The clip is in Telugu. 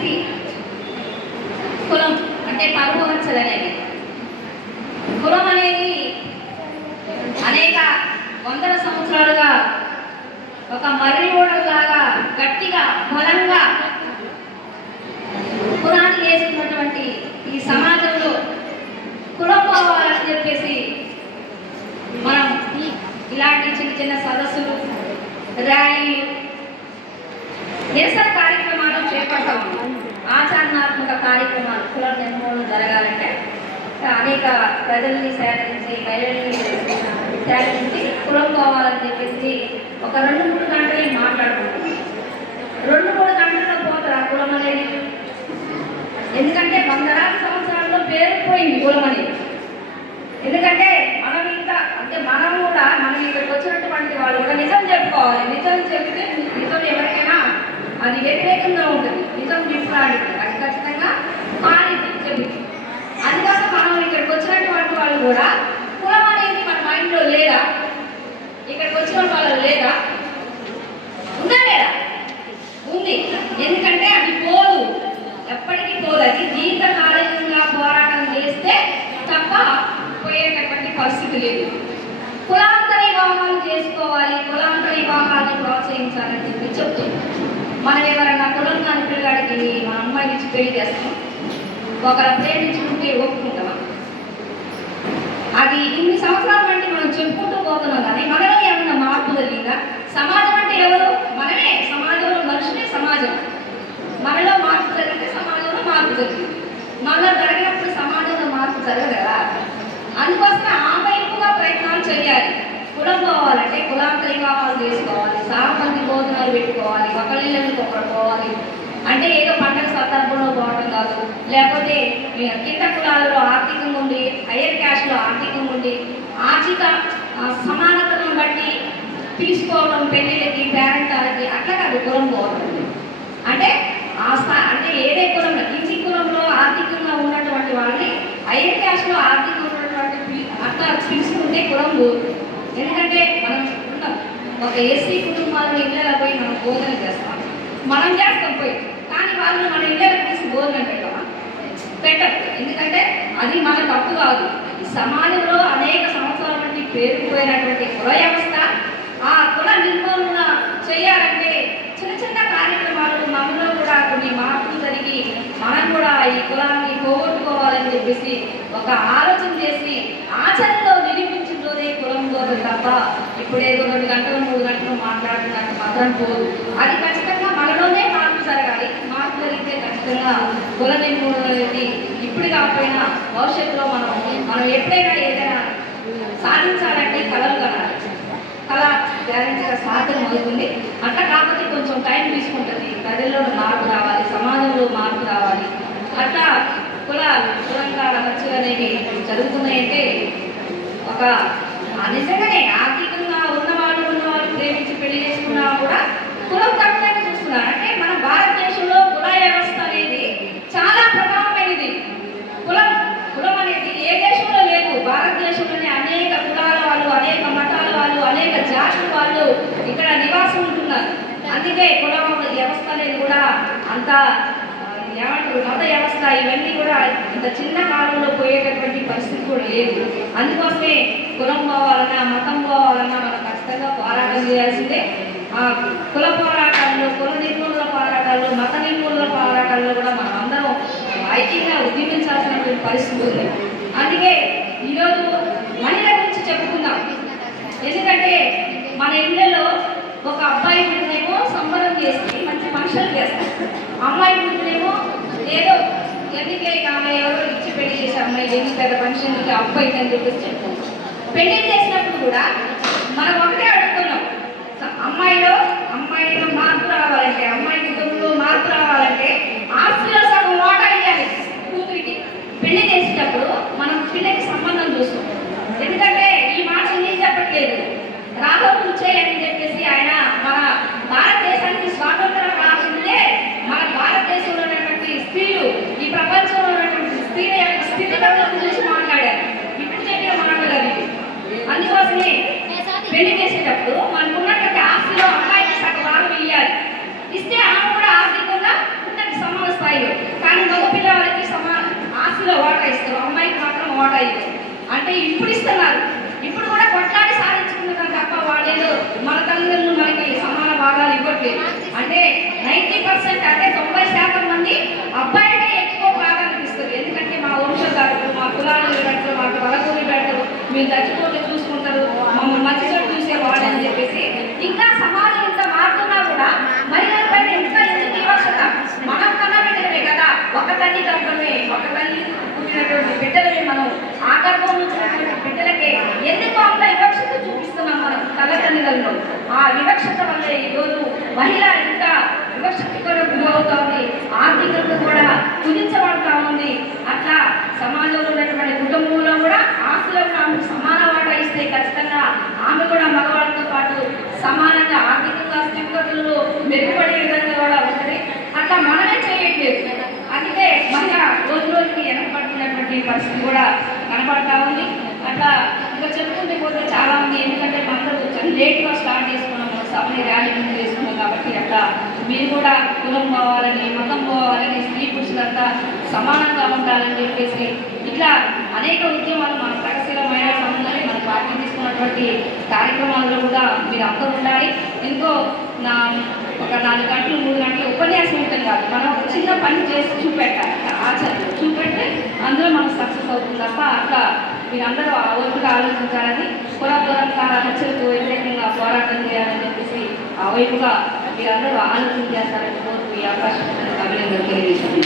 పరిస్థితి కులం అంటే పరువు హత్యలు అనేది. కులం అనేది అనేక వందల సంవత్సరాలుగా ఒక మర్రి ఓడలాగా గట్టిగా బలంగా పునాది వేసుకున్నటువంటి ఈ సమాజంలో కులం పోవాలని చెప్పేసి మనం ఇలాంటి చిన్న చిన్న సదస్సులు, ర్యాలీలు, నిరసన కార్యక్రమాలు చేపట్టాము. ఆచరణాత్మక కార్యక్రమాలు కుల నిర్మూలన జరగాలంటే అనేక ప్రజల్ని సేకరించి, మహిళల్ని సేకరించి కులం పోవాలని చెప్పేసి ఒక 2-3 గంటలే మాట్లాడుకుంటాం. 2-3 గంటల్లో పోతారు ఆ కులం అనేది. ఎందుకంటే వందలాది సంవత్సరాల్లో పేరుకుపోయింది కులం అనేది. ఎందుకంటే మనం ఇంకా అంటే మనం కూడా మనం ఇక్కడికి వచ్చినటువంటి వాళ్ళు కూడా నిజం చెప్పుకోవాలి. నిజం చెప్తే నిజం ఎవరికైనా అది వ్యతిరేకంగా ఉంటుంది. నిజం డిఫరాంట్ అది ఖచ్చితంగా మారింది చెప్పి. అది కాక మనం ఇక్కడికి వచ్చినటువంటి వాళ్ళు కూడా కులం అనేది మన మైండ్లో లేదా, ఇక్కడికి వచ్చిన వాళ్ళు లేదా, ఉందా లేదా? ఉంది. ఎందుకంటే అది పోదు, ఎప్పటికీ పోదు. అది దీర్ఘకాలికంగా పోరాటం చేస్తే తప్ప పోయేటటువంటి పరిస్థితి లేదు. కులాంతర వివాహాలు చేసుకోవాలి, కులాంతర వివాహాన్ని ప్రోత్సహించాలని చెప్పి చెప్తుంది. మనం ఎవరైనా కులం కాని పిల్లగాడికి మన అమ్మాయిని ఇచ్చి పెళ్లి చేస్తాం, ఒకరు ప్రేమించుకుంటే ఒప్పుకుంటామా? అది ఇన్ని సంవత్సరాల బట్టి మనం చెప్పుకుంటూ పోతున్నాం. కానీ మనలో ఏమన్నా మార్పు జరిగిందా? సమాజం అంటే ఎవరు? మనమే. సమాజంలో మనుషులే సమాజం. మనలో మార్పు జరిగితే సమాజంలో మార్పు జరిగింది. మనలో జరిగినప్పుడు సమాజంలో మార్పు జరగదు కదా. అందుకోసమే ఆ వైపుగా ప్రయత్నాలు చేయాలి. కులం పోవాలంటే కులాంతర వివాహాలు చేసుకోవాలి, సామంతి భోజనాలు పెట్టుకోవాలి, ఒకళ్ళని ఒకరు పోవాలి. అంటే ఏదో పండగ సందర్భంలో పోవడం కాదు, లేకపోతే కింద కులాలలో ఆర్థికంగా ఉండి, హైయర్ క్యాస్ట్లో ఆర్థికంగా ఉండి, ఆర్థిక సమానతను బట్టి తీసుకోవడం, పెళ్ళిళ్ళకి, పేరెంటాలకి అట్లా కాదు కులం పోవడం. అంటే అంటే ఏదే కులంలో, కింది కులంలో ఆర్థికంగా ఉన్నటువంటి వాళ్ళని హైయర్ క్యాస్ట్లో ఆర్థికంగా ఉన్నటువంటి అట్లా తీసుకుంటే కులం పోదు. ఎందుకంటే మనం ఉన్నాం ఒక ఎస్సీ కుటుంబాలను ఇళ్ళలో పోయి మనం భోజనం చేస్తాం, మనం చేస్తాం పోయి. కానీ వాళ్ళు మన ఇళ్ళకి తీసి భోజనం పెట్టరు. ఎందుకంటే అది మన తప్పు కాదు. ఈ సమాజంలో అనేక సంవత్సరాల బట్టి పేరుకుపోయినటువంటి కుల వ్యవస్థ, ఆ కుల నిర్మూలన చేయాలంటే చిన్న చిన్న కార్యక్రమాలు మనలో కూడా కొన్ని మార్పులు జరిగి మనం కూడా ఈ కులాన్ని పోగొట్టుకోవాలని చెప్పేసి ఒక ఆలోచన చేసి ఆచరణలో నిరూపించడంలోనే కులం పోదు తప్ప ఇప్పుడేదో 2 గంటలు 3 గంటలు మాట్లాడుతున్నట్టు మాత్రం పోదు. అది ఖచ్చితంగా మనలోనే మార్పు జరగాలి. మార్పు జరిగితే ఖచ్చితంగా కుల నిర్మూలన అనేది ఇప్పుడు కాకపోయినా భవిష్యత్తులో మనం ఎప్పుడైనా ఏదైనా సాధించాలంటే కళలు కనాలి. కళ గ్యారెంటీగా సాధన అవుతుంది. అట్లా కాకపోతే కొంచెం టైం తీసుకుంటుంది. ప్రజల్లో మార్పు రావాలి, సమాజంలో మార్పు రావాలి. అట్లా కులంకాల ఖర్చులు అనేవి జరుగుతున్నాయంటే ఒక నిజంగానే ఆర్థికంగా ఉన్నవాళ్ళు ప్రేమించి పెళ్లి చేసుకున్నా కూడా కులం తక్కువగా చూస్తున్నారు. అంటే మన భారతదేశంలో కుల వ్యవస్థ అనేది చాలా ప్రధానమైనది. కులం అనేది ఏ దేశంలో లేదు. భారతదేశంలోనే అనేక కులాల వాళ్ళు, అనేక మతాల వాళ్ళు, అనేక జాతుల వాళ్ళు ఇక్కడ నివాసం ఉంటున్నారు. అందుకే కుల వ్యవస్థ అనేది కూడా అంత ఏమంటారు, మత వ్యవస్థ ఇవన్నీ కూడా ఇంత చిన్న కాలంలో పోయేటటువంటి పరిస్థితి కూడా లేదు. అందుకోసమే కులం పోవాలన్నా, మతం పోవాలన్నా మనం ఖచ్చితంగా పోరాటం చేయాల్సిందే. కుల పోరాటాల్లో, కుల నిర్మూలన పోరాటాల్లో, మత నిర్మూలన పోరాటాల్లో కూడా మనం అందరం ఐక్యంగా ఉద్యమించాల్సినటువంటి పరిస్థితి ఉంది. అందుకే ఈరోజు మహిళ గురించి చెప్పుకుందాం. ఎందుకంటే మన ఇళ్ళలో ఒక అబ్బాయి పుట్టినేమో సంబరం చేసి మంచి ఫంక్షన్లు చేస్తాం, అమ్మాయి పుట్టినేమో ఏదో ఎందుకే ఆమె ఎవరో ఇచ్చి పెళ్లి చేసే అమ్మాయి ఎందుకు పెద్ద ఫంక్షన్కి అబ్బాయి అని చెప్పేసి చెప్తాం. పెళ్లి చేసినప్పుడు కూడా మనం ఒకటే అడుగుతున్నాం, అమ్మాయిలో మార్పు రావాలంటే, అమ్మాయి కుటుంబంలో మార్పు రావాలంటే ఆస్తిలో సగం వాటా ఇవ్వాలి కూతురికి. పెళ్లి చేసేటప్పుడు మనం పిల్లకి సంబంధం చూస్తాం. ఎందుకంటే ఈ మాట నేను చెప్పట్లేదు, రాఘవుడు చేయని చెప్పేసి ఆయన మన భారతదేశానికి స్వాతంత్రం రాకుంటే మన భారతదేశంలో ఉన్నటువంటి స్త్రీలు, ఈ ప్రపంచంలో ఉన్నటువంటి స్త్రీల యొక్క స్థితిగతుల గురించి మాట్లాడారు. ఇప్పుడు చెప్పిన మాట్లాడారు. అందుకోసమే పెళ్లి చేసేటప్పుడు మనకున్నటువంటి ఆస్తిలో అమ్మాయికి సగం భాగం ఇవ్వాలి. ఇస్తే ఆమె కూడా ఆర్థికంగా ఉన్నది సమాన స్థాయి మోటా ఇది అంటే ఇప్పుడు ఇస్తున్నారు. ఇప్పుడు కూడా కొట్లాడి సాధించుకుంటున్నారు తప్ప వాళ్ళేదో మన తల్లిదండ్రులు మనకి సమాన భాగాలు ఇవ్వట్లేదు. అంటే 90% అంటే 90% మంది అబ్బాయిలే ఎక్కువ ప్రాధాన్యత ఇస్తారు. ఎందుకంటే మా వంశధారులు, మా కులాలు పెట్టరు, మాకు వలకూరి పెట్టరు, మీరు చచ్చిపోతే చూసుకుంటారు, మమ్మల్ని మంచి చోటు చూసే వాళ్ళని చెప్పేసి ఇంకా సమాజం ఇంత మారుతున్నా కూడా మహిళల పైన ఇంకా ఎందుకు వివక్షత? మనం కన్నా బిడ్డలమే కదా, ఒక తల్లి గర్భమే, ఒక తల్లి పుట్టినటువంటి బిడ్డలమే మనం. ఆ గర్భం నుంచి బిడ్డలకే ఎందుకు అంత వివక్షత చూపిస్తున్నాం మనం తల్లిదండ్రులలో? ఆ వివక్షత వల్ల ఈరోజు మహిళ ఇంకా వివక్షత కూడా గురవుతా ఉంది, ఆర్థికంగా కూడా కుదించబడతా ఉంది. అట్లా సమాజంలో ఉన్నటువంటి కుటుంబంలో కూడా ఆస్తులో కూడా ఆమెకు సమాన వాటా ఇస్తే ఖచ్చితంగా ఆమె కూడా మగవాళ్ళతో పాటు సమానంగా ఆర్థికంగా స్థితిగతులు మెరుగుపడే విధంగా కూడా ఉంటుంది. అట్లా మనమే చేయట్లేదు. అందుకే మహిళ రోజు రోజుకి వెనకబడుతున్నటువంటి పరిస్థితి కూడా కనబడతా ఉంది. అట్లా ఇంకా చెప్పుకుంటే పోతే చాలా ఉంది. ఎందుకంటే మనలో కొంచెం లేట్గా స్టార్ట్ చేసుకున్నాం, మన సభని ర్యాలీ ముందు చేసుకున్నాం కాబట్టి అట్లా మీరు కూడా కులం పోవాలని, మతం పోవాలని, స్త్రీ పురుషులంతా సమానంగా ఉండాలని చెప్పేసి ఇట్లా అనేక ఉద్యమాలు మన ప్రగతిశీల మహిళా సంఘాన్ని మన పార్టీ తీసుకున్నటువంటి కార్యక్రమాల్లో కూడా మీరు అందరూ ఉండాలి. ఇంకో ఒక 4 గంటలు 3 గంటలు ఉపన్యాసం ఉంటుంది కాదు, మనం ఒక చిన్న పని చేసి చూపెట్టాలి, ఆచరణ చూపెడితే అందులో మనం సక్సెస్ అవుతుంది తప్ప అట్లా మీరందరూ ఆ వైపుగా ఆలోచించాలని, పురాతన హత్యలకు వ్యతిరేకంగా పోరాటం చేయాలని చెప్పేసి ఆ వైపుగా మీరందరూ ఆలోచన చేస్తారని కోరుకు ఈ అవకాశం అభినందనలు తెలియజేశాను.